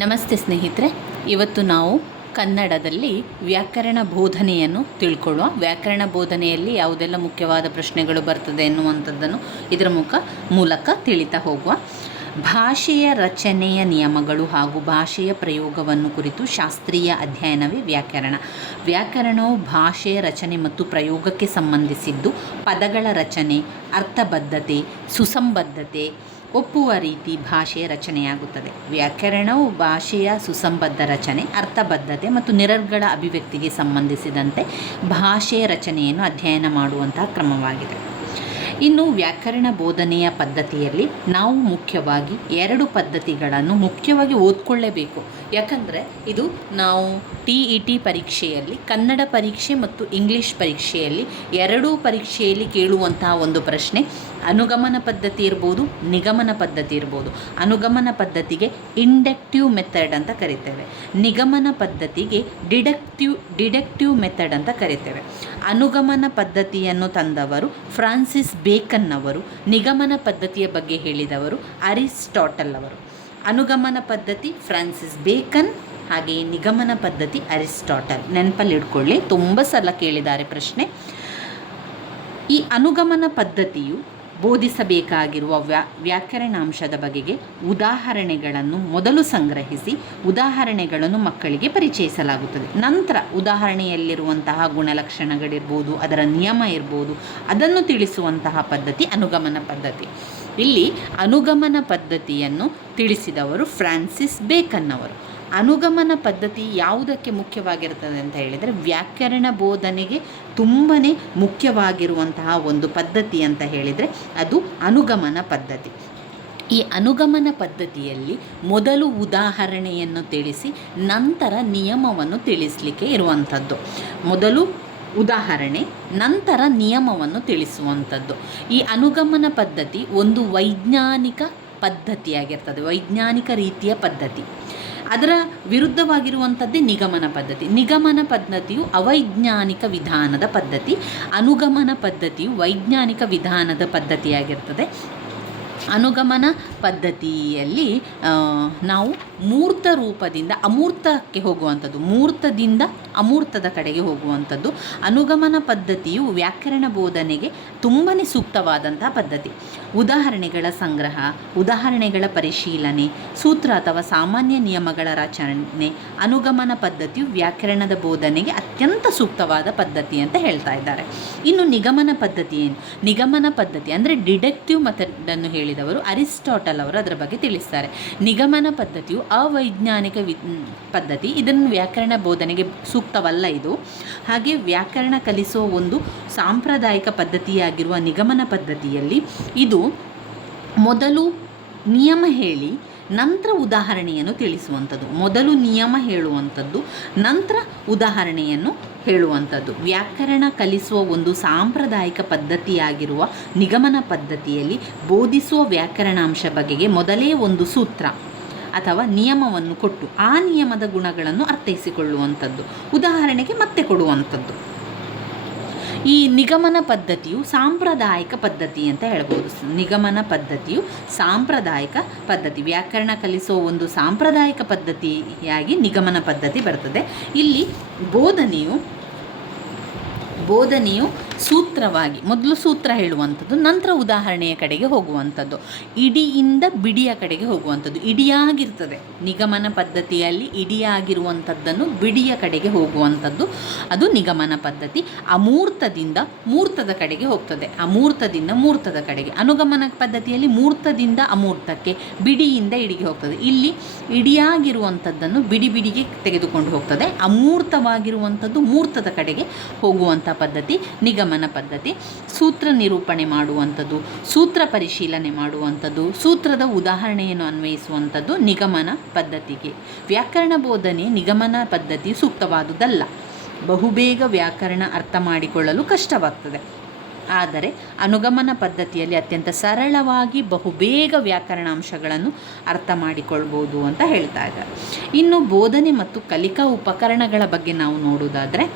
ನಮಸ್ತೆ ಸ್ನೇಹಿತರೆ, ಇವತ್ತು ನಾವು ಕನ್ನಡದಲ್ಲಿ ವ್ಯಾಕರಣ ಬೋಧನೆಯನ್ನು ತಿಳ್ಕೊಳ್ಳುವ. ವ್ಯಾಕರಣ ಬೋಧನೆಯಲ್ಲಿ ಯಾವುದೆಲ್ಲ ಮುಖ್ಯವಾದ ಪ್ರಶ್ನೆಗಳು ಬರ್ತದೆ ಎನ್ನುವಂಥದ್ದನ್ನು ಇದರ ಮೂಲಕ ತಿಳಿತಾ ಹೋಗುವ. ಭಾಷೆಯ ರಚನೆಯ ನಿಯಮಗಳು ಹಾಗೂ ಭಾಷೆಯ ಪ್ರಯೋಗವನ್ನು ಕುರಿತು ಶಾಸ್ತ್ರೀಯ ಅಧ್ಯಯನವೇ ವ್ಯಾಕರಣ. ವ್ಯಾಕರಣವು ಭಾಷೆಯ ರಚನೆ ಮತ್ತು ಪ್ರಯೋಗಕ್ಕೆ ಸಂಬಂಧಿಸಿದ್ದು ಪದಗಳ ರಚನೆ, ಅರ್ಥಬದ್ಧತೆ, ಸುಸಂಬದ್ಧತೆ, ಒಪ್ಪುವ ರೀತಿ ಭಾಷೆಯ ರಚನೆಯಾಗುತ್ತದೆ. ವ್ಯಾಕರಣವು ಭಾಷೆಯ ಸುಸಂಬದ್ಧ ರಚನೆ, ಅರ್ಥಬದ್ಧತೆ ಮತ್ತು ನಿರರ್ಗಳ ಅಭಿವ್ಯಕ್ತಿಗೆ ಸಂಬಂಧಿಸಿದಂತೆ ಭಾಷೆಯ ರಚನೆಯನ್ನು ಅಧ್ಯಯನ ಮಾಡುವಂತಹ ಕ್ರಮವಾಗಿದೆ. ಇನ್ನು ವ್ಯಾಕರಣ ಬೋಧನೆಯ ಪದ್ಧತಿಯಲ್ಲಿ ನಾವು ಮುಖ್ಯವಾಗಿ 2 ಪದ್ಧತಿಗಳನ್ನು ಮುಖ್ಯವಾಗಿ ಓದ್ಕೊಳ್ಳೇಬೇಕು. ಯಾಕಂದರೆ ಇದು ನಾವು TET ಪರೀಕ್ಷೆಯಲ್ಲಿ, ಕನ್ನಡ ಪರೀಕ್ಷೆ ಮತ್ತು ಇಂಗ್ಲೀಷ್ ಪರೀಕ್ಷೆಯಲ್ಲಿ ಎರಡೂ ಪರೀಕ್ಷೆಯಲ್ಲಿ ಕೇಳುವಂತಹ ಒಂದು ಪ್ರಶ್ನೆ. ಅನುಗಮನ ಪದ್ಧತಿ ಇರ್ಬೋದು, ನಿಗಮನ ಪದ್ಧತಿ ಇರ್ಬೋದು. ಅನುಗಮನ ಪದ್ಧತಿಗೆ ಇಂಡಕ್ಟಿವ್ ಮೆಥಡ್ ಅಂತ ಕರಿತೇವೆ, ನಿಗಮನ ಪದ್ಧತಿಗೆ ಡಿಡಕ್ಟಿವ್ ಮೆಥಡ್ ಅಂತ ಕರಿತೇವೆ. ಅನುಗಮನ ಪದ್ಧತಿಯನ್ನು ತಂದವರು ಫ್ರಾನ್ಸಿಸ್ ಬೇಕನ್ ಅವರು, ನಿಗಮನ ಪದ್ಧತಿಯ ಬಗ್ಗೆ ಹೇಳಿದವರು ಅರಿಸ್ಟಾಟಲ್ ಅವರು. ಅನುಗಮನ ಪದ್ಧತಿ ಫ್ರಾನ್ಸಿಸ್ ಬೇಕನ್, ಹಾಗೆಯೇ ನಿಗಮನ ಪದ್ಧತಿ ಅರಿಸ್ಟಾಟಲ್. ನೆನಪಲ್ಲಿ ಇಟ್ಕೊಳ್ಳಿ, ತುಂಬ ಸಲ ಕೇಳಿದ್ದಾರೆ ಪ್ರಶ್ನೆ. ಈ ಅನುಗಮನ ಪದ್ಧತಿಯು ಬೋಧಿಸಬೇಕಾಗಿರುವ ವ್ಯಾಕರಣಾಂಶದ ಬಗೆಗೆ ಉದಾಹರಣೆಗಳನ್ನು ಮೊದಲು ಸಂಗ್ರಹಿಸಿ ಉದಾಹರಣೆಗಳನ್ನು ಮಕ್ಕಳಿಗೆ ಪರಿಚಯಿಸಲಾಗುತ್ತದೆ. ನಂತರ ಉದಾಹರಣೆಯಲ್ಲಿರುವಂತಹ ಗುಣಲಕ್ಷಣಗಳಿರ್ಬೋದು, ಅದರ ನಿಯಮ ಇರ್ಬೋದು, ಅದನ್ನು ತಿಳಿಸುವಂತಹ ಪದ್ಧತಿ ಅನುಗಮನ ಪದ್ಧತಿ. ಇಲ್ಲಿ ಅನುಗಮನ ಪದ್ಧತಿಯನ್ನು ತಿಳಿಸಿದವರು ಫ್ರಾನ್ಸಿಸ್ ಬೇಕನ್ ಅವರು. ಅನುಗಮನ ಪದ್ಧತಿ ಯಾವುದಕ್ಕೆ ಮುಖ್ಯವಾಗಿರ್ತದೆ ಅಂತ ಹೇಳಿದರೆ, ವ್ಯಾಕರಣ ಬೋಧನೆಗೆ ತುಂಬಾ ಮುಖ್ಯವಾಗಿರುವಂತಹ ಒಂದು ಪದ್ಧತಿ ಅಂತ ಹೇಳಿದರೆ ಅದು ಅನುಗಮನ ಪದ್ಧತಿ. ಈ ಅನುಗಮನ ಪದ್ಧತಿಯಲ್ಲಿ ಮೊದಲು ಉದಾಹರಣೆಯನ್ನು ತಿಳಿಸಿ ನಂತರ ನಿಯಮವನ್ನು ತಿಳಿಸಲಿಕ್ಕೆ ಇರುವಂಥದ್ದು. ಮೊದಲು ಉದಾಹರಣೆ, ನಂತರ ನಿಯಮವನ್ನು ತಿಳಿಸುವಂಥದ್ದು. ಈ ಅನುಗಮನ ಪದ್ಧತಿ ಒಂದು ವೈಜ್ಞಾನಿಕ ಪದ್ಧತಿಯಾಗಿರ್ತದೆ, ವೈಜ್ಞಾನಿಕ ರೀತಿಯ ಪದ್ಧತಿ. ಅದರ ವಿರುದ್ಧವಾಗಿರುವಂಥದ್ದೇ ನಿಗಮನ ಪದ್ಧತಿ. ನಿಗಮನ ಪದ್ಧತಿಯು ಅವೈಜ್ಞಾನಿಕ ವಿಧಾನದ ಪದ್ಧತಿ, ಅನುಗಮನ ಪದ್ಧತಿಯು ವೈಜ್ಞಾನಿಕ ವಿಧಾನದ ಪದ್ಧತಿಯಾಗಿರ್ತದೆ. ಅನುಗಮನ ಪದ್ಧತಿಯಲ್ಲಿ ನಾವು ಮೂರ್ತ ರೂಪದಿಂದ ಅಮೂರ್ತಕ್ಕೆ ಹೋಗುವಂಥದ್ದು, ಮೂರ್ತದಿಂದ ಅಮೂರ್ತದ ಕಡೆಗೆ ಹೋಗುವಂಥದ್ದು. ಅನುಗಮನ ಪದ್ಧತಿಯು ವ್ಯಾಕರಣ ಬೋಧನೆಗೆ ತುಂಬಾ ಸೂಕ್ತವಾದಂತಹ ಪದ್ಧತಿ. ಉದಾಹರಣೆಗಳ ಸಂಗ್ರಹ, ಉದಾಹರಣೆಗಳ ಪರಿಶೀಲನೆ, ಸೂತ್ರ ಅಥವಾ ಸಾಮಾನ್ಯ ನಿಯಮಗಳ ರಚನೆ ಅನುಗಮನ ಪದ್ಧತಿಯು ವ್ಯಾಕರಣದ ಬೋಧನೆಗೆ ಅತ್ಯಂತ ಸೂಕ್ತವಾದ ಪದ್ಧತಿ ಅಂತ ಹೇಳ್ತಾ ಇದ್ದಾರೆ. ಇನ್ನು ನಿಗಮನ ಪದ್ಧತಿ ಏನು? ನಿಗಮನ ಪದ್ಧತಿ ಅಂದರೆ ಡಿಡಕ್ಟಿವ್ ಮೆಥಡನ್ನು ಹೇಳಿದವರು ಅರಿಸ್ಟಾಟಲ್ ಅವರು ಅದರ ಬಗ್ಗೆ ತಿಳಿಸ್ತಾರೆ. ನಿಗಮನ ಪದ್ಧತಿಯು ಅವೈಜ್ಞಾನಿಕ ಪದ್ಧತಿ, ಇದನ್ನು ವ್ಯಾಕರಣ ಬೋಧನೆಗೆ ಸೂಕ್ತವಲ್ಲ ಇದು. ಹಾಗೆ ವ್ಯಾಕರಣ ಕಲಿಸುವ ಒಂದು ಸಾಂಪ್ರದಾಯಿಕ ಪದ್ಧತಿಯಾಗಿರುವ ನಿಗಮನ ಪದ್ಧತಿಯಲ್ಲಿ ಇದು ಮೊದಲು ನಿಯಮ ಹೇಳಿ ನಂತರ ಉದಾಹರಣೆಯನ್ನು ತಿಳಿಸುವಂಥದ್ದು. ಮೊದಲು ನಿಯಮ ಹೇಳುವಂಥದ್ದು, ನಂತರ ಉದಾಹರಣೆಯನ್ನು ಹೇಳುವಂಥದ್ದು. ವ್ಯಾಕರಣ ಕಲಿಸುವ ಒಂದು ಸಾಂಪ್ರದಾಯಿಕ ಪದ್ಧತಿಯಾಗಿರುವ ನಿಗಮನ ಪದ್ಧತಿಯಲ್ಲಿ ಬೋಧಿಸುವ ವ್ಯಾಕರಣಾಂಶ ಬಗೆಗೆ ಮೊದಲೇ ಒಂದು ಸೂತ್ರ ಅಥವಾ ನಿಯಮವನ್ನು ಕೊಟ್ಟು ಆ ನಿಯಮದ ಗುಣಗಳನ್ನು ಅರ್ಥೈಸಿಕೊಳ್ಳುವಂಥದ್ದು, ಉದಾಹರಣೆಗೆ ಮತ್ತೆ ಕೊಡುವಂಥದ್ದು. ಈ ನಿಗಮನ ಪದ್ಧತಿಯು ಸಾಂಪ್ರದಾಯಿಕ ಪದ್ಧತಿ ಅಂತ ಹೇಳ್ಬೋದು. ನಿಗಮನ ಪದ್ಧತಿಯು ಸಾಂಪ್ರದಾಯಿಕ ಪದ್ಧತಿ, ವ್ಯಾಕರಣ ಕಲಿಸುವ ಒಂದು ಸಾಂಪ್ರದಾಯಿಕ ಪದ್ಧತಿಯಾಗಿ ನಿಗಮನ ಪದ್ಧತಿ ಬರ್ತದೆ. ಇಲ್ಲಿ ಬೋಧನೆಯು ಸೂತ್ರವಾಗಿ ಮೊದಲು ಸೂತ್ರ ಹೇಳುವಂಥದ್ದು, ನಂತರ ಉದಾಹರಣೆಯ ಕಡೆಗೆ ಹೋಗುವಂಥದ್ದು, ಇಡಿಯಿಂದ ಬಿಡಿಯ ಕಡೆಗೆ ಹೋಗುವಂಥದ್ದು. ಇಡಿಯಾಗಿರ್ತದೆ ನಿಗಮನ ಪದ್ಧತಿಯಲ್ಲಿ, ಇಡಿಯಾಗಿರುವಂಥದ್ದನ್ನು ಬಿಡಿಯ ಕಡೆಗೆ ಹೋಗುವಂಥದ್ದು ಅದು ನಿಗಮನ ಪದ್ಧತಿ. ಅಮೂರ್ತದಿಂದ ಮೂರ್ತದ ಕಡೆಗೆ ಹೋಗ್ತದೆ, ಅಮೂರ್ತದಿಂದ ಮೂರ್ತದ ಕಡೆಗೆ. ಅನುಗಮನ ಪದ್ಧತಿಯಲ್ಲಿ ಮೂರ್ತದಿಂದ ಅಮೂರ್ತಕ್ಕೆ, ಬಿಡಿಯಿಂದ ಇಡಿಗೆ ಹೋಗ್ತದೆ. ಇಲ್ಲಿ ಇಡಿಯಾಗಿರುವಂಥದ್ದನ್ನು ಬಿಡಿಗೆ ತೆಗೆದುಕೊಂಡು ಹೋಗ್ತದೆ, ಅಮೂರ್ತವಾಗಿರುವಂಥದ್ದು ಮೂರ್ತದ ಕಡೆಗೆ ಹೋಗುವಂಥ ಪದ್ಧತಿ ನಿಗಮನ ಪದ್ಧತಿ. ಸೂತ್ರ ನಿರೂಪಣೆ ಮಾಡುವಂಥದ್ದು, ಸೂತ್ರ ಪರಿಶೀಲನೆ ಮಾಡುವಂಥದ್ದು, ಸೂತ್ರದ ಉದಾಹರಣೆಯನ್ನು ಅನ್ವಯಿಸುವಂಥದ್ದು ನಿಗಮನ ಪದ್ಧತಿಗೆ. ವ್ಯಾಕರಣ ಬೋಧನೆ ನಿಗಮನ ಪದ್ಧತಿ ಸೂಕ್ತವಾದುದಲ್ಲ. ಬಹುಬೇಗ ವ್ಯಾಕರಣ ಅರ್ಥ ಮಾಡಿಕೊಳ್ಳಲು ಕಷ್ಟವಾಗ್ತದೆ. ಆದರೆ ಅನುಗಮನ ಪದ್ಧತಿಯಲ್ಲಿ ಅತ್ಯಂತ ಸರಳವಾಗಿ ಬಹುಬೇಗ ವ್ಯಾಕರಣಾಂಶಗಳನ್ನು ಅರ್ಥ ಮಾಡಿಕೊಳ್ಬೋದು ಅಂತ ಹೇಳ್ತಾ ಇದ್ದಾರೆ. ಇನ್ನು ಬೋಧನೆ ಮತ್ತು ಕಲಿಕಾ ಉಪಕರಣಗಳ ಬಗ್ಗೆ ನಾವು ನೋಡುವುದಾದರೆ,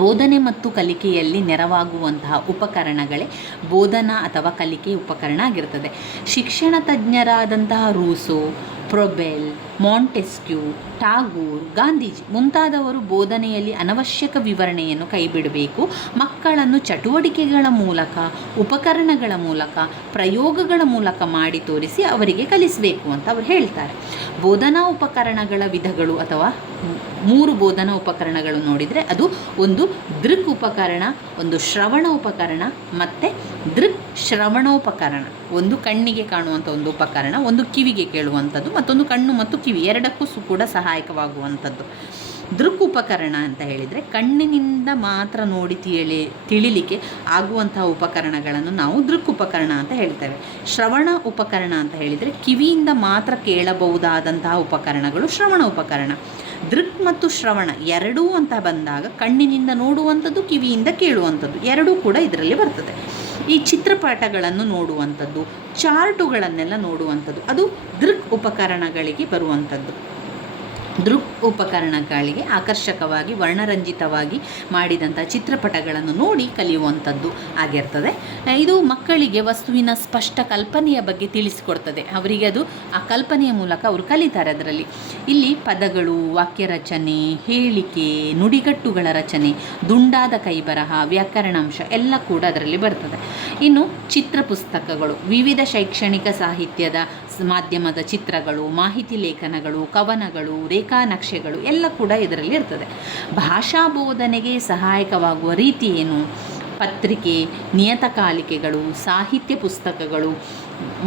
ಬೋಧನೆ ಮತ್ತು ಕಲಿಕೆಯಲ್ಲಿ ನೆರವಾಗುವಂತಹ ಉಪಕರಣಗಳೇ ಬೋಧನಾ ಅಥವಾ ಕಲಿಕೆ ಉಪಕರಣ ಆಗಿರ್ತದೆ. ಶಿಕ್ಷಣ ತಜ್ಞರಾದಂತಹ ರೂಸೋ, ಪ್ರೊಬೆಲ್, ಮಾಂಟೆಸ್ಕ್ಯೂ, ಟಾಗೂರ್, ಗಾಂಧೀಜಿ ಮುಂತಾದವರು ಬೋಧನೆಯಲ್ಲಿ ಅನವಶ್ಯಕ ವಿವರಣೆಯನ್ನು ಕೈಬಿಡಬೇಕು, ಮಕ್ಕಳನ್ನು ಚಟುವಟಿಕೆಗಳ ಮೂಲಕ, ಉಪಕರಣಗಳ ಮೂಲಕ, ಪ್ರಯೋಗಗಳ ಮೂಲಕ ಮಾಡಿ ತೋರಿಸಿ ಅವರಿಗೆ ಕಲಿಸಬೇಕು ಅಂತ ಅವರು ಹೇಳ್ತಾರೆ. ಬೋಧನಾ ಉಪಕರಣಗಳ ವಿಧಗಳು ಅಥವಾ 3 ಬೋಧನಾ ಉಪಕರಣಗಳು ನೋಡಿದರೆ ಅದು ಒಂದು ದೃಕ್ ಉಪಕರಣ, ಒಂದು ಶ್ರವಣ ಉಪಕರಣ ಮತ್ತು ದೃಕ್ ಶ್ರವಣೋಪಕರಣ. ಒಂದು ಕಣ್ಣಿಗೆ ಕಾಣುವಂಥ ಒಂದು ಉಪಕರಣ, ಒಂದು ಕಿವಿಗೆ ಕೇಳುವಂಥದ್ದು, ಮತ್ತೊಂದು ಕಣ್ಣು ಮತ್ತು ಕಿವಿ ಎರಡಕ್ಕೂ ಕೂಡ ಸಹಾಯಕವಾಗುವಂಥದ್ದು. ದೃಕ್ ಉಪಕರಣ ಅಂತ ಹೇಳಿದರೆ ಕಣ್ಣಿನಿಂದ ಮಾತ್ರ ನೋಡಿ ತಿಳಿಲಿಕ್ಕೆ ಆಗುವಂತಹ ಉಪಕರಣಗಳನ್ನು ನಾವು ದೃಕ್ ಉಪಕರಣ ಅಂತ ಹೇಳ್ತೇವೆ. ಶ್ರವಣ ಉಪಕರಣ ಅಂತ ಹೇಳಿದರೆ ಕಿವಿಯಿಂದ ಮಾತ್ರ ಕೇಳಬಹುದಾದಂತಹ ಉಪಕರಣಗಳು ಶ್ರವಣ ಉಪಕರಣ. ದೃಕ್ ಮತ್ತು ಶ್ರವಣ ಎರಡೂ ಅಂತ ಬಂದಾಗ ಕಣ್ಣಿನಿಂದ ನೋಡುವಂಥದ್ದು, ಕಿವಿಯಿಂದ ಕೇಳುವಂಥದ್ದು ಎರಡೂ ಕೂಡ ಇದರಲ್ಲಿ ಬರ್ತದೆ. ಈ ಚಿತ್ರಪಟಗಳನ್ನು ನೋಡುವಂಥದ್ದು, ಚಾರ್ಟುಗಳನ್ನೆಲ್ಲ ನೋಡುವಂಥದ್ದು ಅದು ದೃಕ್ ಉಪಕರಣಗಳಿಗೆ ಬರುವಂಥದ್ದು. ದೃಕ್ ಉಪಕರಣಗಳಿಗೆ ಆಕರ್ಷಕವಾಗಿ ವರ್ಣರಂಜಿತವಾಗಿ ಮಾಡಿದಂಥ ಚಿತ್ರಪಟಗಳನ್ನು ನೋಡಿ ಕಲಿಯುವಂಥದ್ದು ಆಗಿರ್ತದೆ. ಇದು ಮಕ್ಕಳಿಗೆ ವಸ್ತುವಿನ ಸ್ಪಷ್ಟ ಕಲ್ಪನೆಯ ಬಗ್ಗೆ ತಿಳಿಸಿಕೊಡ್ತದೆ. ಅವರಿಗೆ ಅದು ಆ ಕಲ್ಪನೆಯ ಮೂಲಕ ಅವರು ಕಲಿತಾರೆ. ಅದರಲ್ಲಿ ಇಲ್ಲಿ ಪದಗಳು, ವಾಕ್ಯ ರಚನೆ, ಹೇಳಿಕೆ, ನುಡಿಗಟ್ಟುಗಳ ರಚನೆ, ದುಂಡಾದ ಕೈಬರಹ, ವ್ಯಾಕರಣಾಂಶ ಎಲ್ಲ ಕೂಡ ಅದರಲ್ಲಿ ಬರ್ತದೆ. ಇನ್ನು ಚಿತ್ರ ಪುಸ್ತಕಗಳು, ವಿವಿಧ ಶೈಕ್ಷಣಿಕ ಸಾಹಿತ್ಯದ ಮಾಧ್ಯಮದ ಚಿತ್ರಗಳು, ಮಾಹಿತಿ ಲೇಖನಗಳು, ಕವನಗಳು, ರೇಖಾನಕ್ಷೆಗಳು ಎಲ್ಲ ಕೂಡ ಇದರಲ್ಲಿ ಇರ್ತದೆ. ಭಾಷಾ ಬೋಧನೆಗೆ ಸಹಾಯಕವಾಗುವ ರೀತಿ ಏನು? ಪತ್ರಿಕೆ, ನಿಯತಕಾಲಿಕೆಗಳು, ಸಾಹಿತ್ಯ ಪುಸ್ತಕಗಳು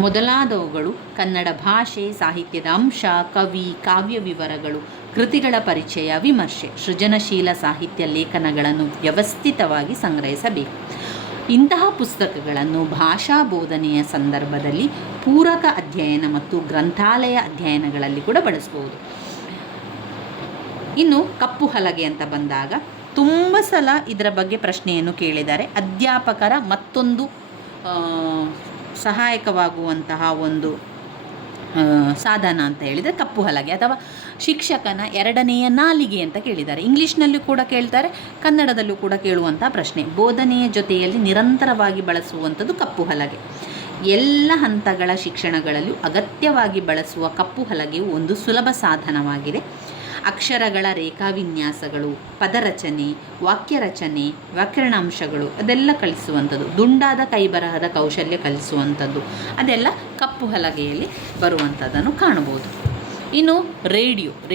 ಮೊದಲಾದವುಗಳು ಕನ್ನಡ ಭಾಷೆ, ಸಾಹಿತ್ಯದ ಅಂಶ, ಕವಿ, ಕಾವ್ಯ ವಿವರಗಳು, ಕೃತಿಗಳ ಪರಿಚಯ, ವಿಮರ್ಶೆ, ಸೃಜನಶೀಲ ಸಾಹಿತ್ಯ ಲೇಖನಗಳನ್ನು ವ್ಯವಸ್ಥಿತವಾಗಿ ಸಂಗ್ರಹಿಸಬೇಕು. ಇಂತಹ ಪುಸ್ತಕಗಳನ್ನು ಭಾಷಾ ಬೋಧನೆಯ ಸಂದರ್ಭದಲ್ಲಿ ಪೂರಕ ಅಧ್ಯಯನ ಮತ್ತು ಗ್ರಂಥಾಲಯ ಅಧ್ಯಯನಗಳಲ್ಲಿ ಕೂಡ ಬಳಸ್ಬೋದು. ಇನ್ನು ಕಪ್ಪು ಹಲಗೆ ಅಂತ ಬಂದಾಗ ತುಂಬ ಸಲ ಇದರ ಬಗ್ಗೆ ಪ್ರಶ್ನೆಯನ್ನು ಕೇಳಿದ್ದಾರೆ. ಅಧ್ಯಾಪಕರ ಮತ್ತೊಂದು ಸಹಾಯಕವಾಗುವಂತಹ ಒಂದು ಸಾಧನ ಅಂತ ಹೇಳಿದರೆ ಕಪ್ಪು ಹಲಗೆ ಅಥವಾ ಶಿಕ್ಷಕನ ಎರಡನೆಯ ನಾಲಿಗೆ ಅಂತ ಕೇಳಿದ್ದಾರೆ. ಇಂಗ್ಲೀಷ್ನಲ್ಲೂ ಕೂಡ ಕೇಳ್ತಾರೆ, ಕನ್ನಡದಲ್ಲೂ ಕೂಡ ಕೇಳುವಂಥ ಪ್ರಶ್ನೆ. ಬೋಧನೆಯ ಜೊತೆಯಲ್ಲಿ ನಿರಂತರವಾಗಿ ಬಳಸುವಂಥದ್ದು ಕಪ್ಪು ಹಲಗೆ. ಎಲ್ಲ ಹಂತಗಳ ಶಿಕ್ಷಣಗಳಲ್ಲೂ ಅಗತ್ಯವಾಗಿ ಬಳಸುವ ಕಪ್ಪು ಹಲಗೆಯು ಒಂದು ಸುಲಭ ಸಾಧನವಾಗಿದೆ. ಅಕ್ಷರಗಳ ರೇಖಾವಿನ್ಯಾಸಗಳು, ಪದರಚನೆ, ವಾಕ್ಯ ರಚನೆ, ವ್ಯಾಕರಣಾಂಶಗಳು ಅದೆಲ್ಲ ಕಲಿಸುವಂಥದ್ದು, ದುಂಡಾದ ಕೈಬರಹದ ಕೌಶಲ್ಯ ಕಲಿಸುವಂಥದ್ದು ಅದೆಲ್ಲ ಕಪ್ಪು ಹಲಗೆಯಲ್ಲಿ ಬರುವಂಥದ್ದನ್ನು ಕಾಣಬಹುದು. ಇನ್ನು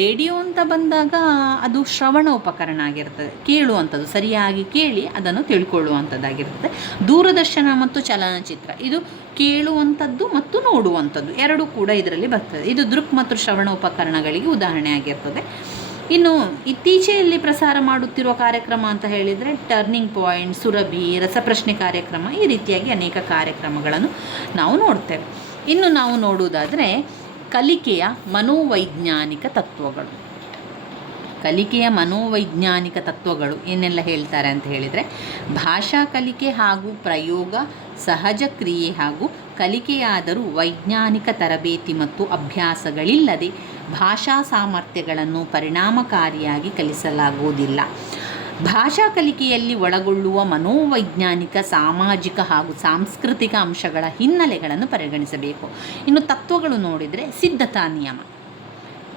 ರೇಡಿಯೋ ಅಂತ ಬಂದಾಗ ಅದು ಶ್ರವಣ ಉಪಕರಣ ಆಗಿರ್ತದೆ, ಕೇಳುವಂಥದ್ದು, ಸರಿಯಾಗಿ ಕೇಳಿ ಅದನ್ನು ತಿಳ್ಕೊಳ್ಳುವಂಥದ್ದಾಗಿರ್ತದೆ. ದೂರದರ್ಶನ ಮತ್ತು ಚಲನಚಿತ್ರ ಇದು ಕೇಳುವಂಥದ್ದು ಮತ್ತು ನೋಡುವಂಥದ್ದು ಎರಡೂ ಕೂಡ ಇದರಲ್ಲಿ ಬರ್ತದೆ. ಇದು ದೃಕ್ ಮತ್ತು ಶ್ರವಣ ಉಪಕರಣಗಳಿಗೆ ಉದಾಹರಣೆ ಆಗಿರ್ತದೆ. ಇನ್ನು ಇತ್ತೀಚೆಯಲ್ಲಿ ಪ್ರಸಾರ ಮಾಡುತ್ತಿರುವ ಕಾರ್ಯಕ್ರಮ ಅಂತ ಹೇಳಿದರೆ ಟರ್ನಿಂಗ್ ಪಾಯಿಂಟ್, ಸುರಭಿ, ರಸಪ್ರಶ್ನೆ ಕಾರ್ಯಕ್ರಮ, ಈ ರೀತಿಯಾಗಿ ಅನೇಕ ಕಾರ್ಯಕ್ರಮಗಳನ್ನು ನಾವು ನೋಡ್ತೇವೆ. ಇನ್ನು ನಾವು ನೋಡುವುದಾದರೆ ಕಲಿಕೆಯ ಮನೋವೈಜ್ಞಾನಿಕ ತತ್ವಗಳು. ಕಲಿಕೆಯ ಮನೋವೈಜ್ಞಾನಿಕ ತತ್ವಗಳು ಏನೆಲ್ಲ ಹೇಳ್ತಾರೆ ಅಂತ ಹೇಳಿದರೆ, ಭಾಷಾ ಕಲಿಕೆ ಹಾಗೂ ಪ್ರಯೋಗ, ಸಹಜ ಕ್ರಿಯೆ ಹಾಗೂ ಕಲಿಕೆಯಾದರೂ ವೈಜ್ಞಾನಿಕ ತರಬೇತಿ ಮತ್ತು ಅಭ್ಯಾಸಗಳಿಲ್ಲದೆ ಭಾಷಾ ಸಾಮರ್ಥ್ಯಗಳನ್ನು ಪರಿಣಾಮಕಾರಿಯಾಗಿ ಕಲಿಸಲಾಗುವುದಿಲ್ಲ. ಭಾಷಾ ಕಲಿಕೆಯಲ್ಲಿ ಒಳಗೊಳ್ಳುವ ಮನೋವೈಜ್ಞಾನಿಕ, ಸಾಮಾಜಿಕ ಹಾಗೂ ಸಾಂಸ್ಕೃತಿಕ ಅಂಶಗಳ ಹಿನ್ನೆಲೆಗಳನ್ನು ಪರಿಗಣಿಸಬೇಕು. ಇನ್ನು ತತ್ವಗಳು ನೋಡಿದರೆ ಸಿದ್ಧತಾ ನಿಯಮ.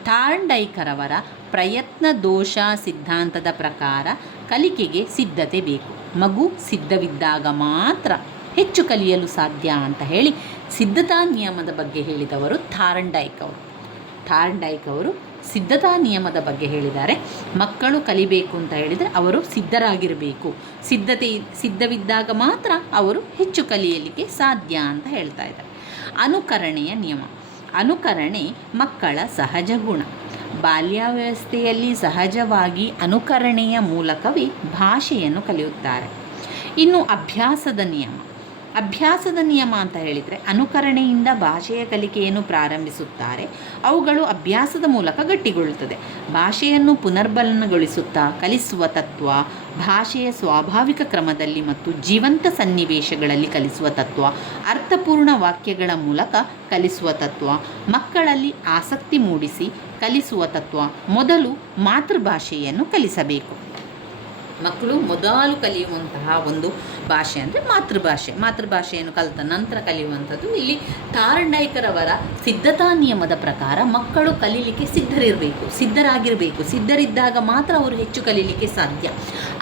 ಥಾರ್ನ್ಡೈಕರ್ ಅವರ ಪ್ರಯತ್ನ ದೋಷ ಸಿದ್ಧಾಂತದ ಪ್ರಕಾರ ಕಲಿಕೆಗೆ ಸಿದ್ಧತೆ ಬೇಕು. ಮಗು ಸಿದ್ಧವಿದ್ದಾಗ ಮಾತ್ರ ಹೆಚ್ಚು ಕಲಿಯಲು ಸಾಧ್ಯ ಅಂತ ಹೇಳಿ ಸಿದ್ಧತಾ ನಿಯಮದ ಬಗ್ಗೆ ಹೇಳಿದವರು ಥಾರ್ನ್ಡೈಕ್ ಅವರು ಸಿದ್ಧತಾ ನಿಯಮದ ಬಗ್ಗೆ ಹೇಳಿದ್ದಾರೆ. ಮಕ್ಕಳು ಕಲಿಬೇಕು ಅಂತ ಹೇಳಿದರೆ ಅವರು ಸಿದ್ಧರಾಗಿರಬೇಕು, ಸಿದ್ಧವಿದ್ದಾಗ ಮಾತ್ರ ಅವರು ಹೆಚ್ಚು ಕಲಿಯಲಿಕ್ಕೆ ಸಾಧ್ಯ ಅಂತ ಹೇಳ್ತಾ ಇದ್ದಾರೆ. ಅನುಕರಣೆಯ ನಿಯಮ. ಅನುಕರಣೆ ಮಕ್ಕಳ ಸಹಜ ಗುಣ. ಬಾಲ್ಯಾವಸ್ಥೆಯಲ್ಲಿ ಸಹಜವಾಗಿ ಅನುಕರಣೆಯ ಮೂಲಕವೇ ಭಾಷೆಯನ್ನು ಕಲಿಯುತ್ತಾರೆ. ಇನ್ನು ಅಭ್ಯಾಸದ ನಿಯಮ. ಅಭ್ಯಾಸದ ನಿಯಮ ಅಂತ ಹೇಳಿದರೆ ಅನುಕರಣೆಯಿಂದ ಭಾಷೆಯ ಕಲಿಕೆಯನ್ನು ಪ್ರಾರಂಭಿಸುತ್ತಾರೆ. ಅವುಗಳು ಅಭ್ಯಾಸದ ಮೂಲಕ ಗಟ್ಟಿಗೊಳ್ಳುತ್ತದೆ. ಭಾಷೆಯನ್ನು ಪುನರ್ಬಲನಗೊಳಿಸುತ್ತಾ ಕಲಿಸುವ ತತ್ವ, ಭಾಷೆಯ ಸ್ವಾಭಾವಿಕ ಕ್ರಮದಲ್ಲಿ ಮತ್ತು ಜೀವಂತ ಸನ್ನಿವೇಶಗಳಲ್ಲಿ ಕಲಿಸುವ ತತ್ವ, ಅರ್ಥಪೂರ್ಣ ವಾಕ್ಯಗಳ ಮೂಲಕ ಕಲಿಸುವ ತತ್ವ, ಮಕ್ಕಳಲ್ಲಿ ಆಸಕ್ತಿ ಮೂಡಿಸಿ ಕಲಿಸುವ ತತ್ವ. ಮೊದಲು ಮಾತೃಭಾಷೆಯನ್ನು ಕಲಿಸಬೇಕು. ಮಕ್ಕಳು ಮೊದಲು ಕಲಿಯುವಂತಹ ಒಂದು ಭಾಷೆ ಅಂದರೆ ಮಾತೃಭಾಷೆಯನ್ನು ಕಲಿತ ನಂತರ ಕಲಿಯುವಂಥದ್ದು. ಇಲ್ಲಿ ತಾರಂಡೈಕರವರ ಸಿದ್ಧತಾ ನಿಯಮದ ಪ್ರಕಾರ ಮಕ್ಕಳು ಕಲೀಲಿಕ್ಕೆ ಸಿದ್ಧರಿದ್ದಾಗ ಮಾತ್ರ ಅವರು ಹೆಚ್ಚು ಕಲೀಲಿಕ್ಕೆ ಸಾಧ್ಯ.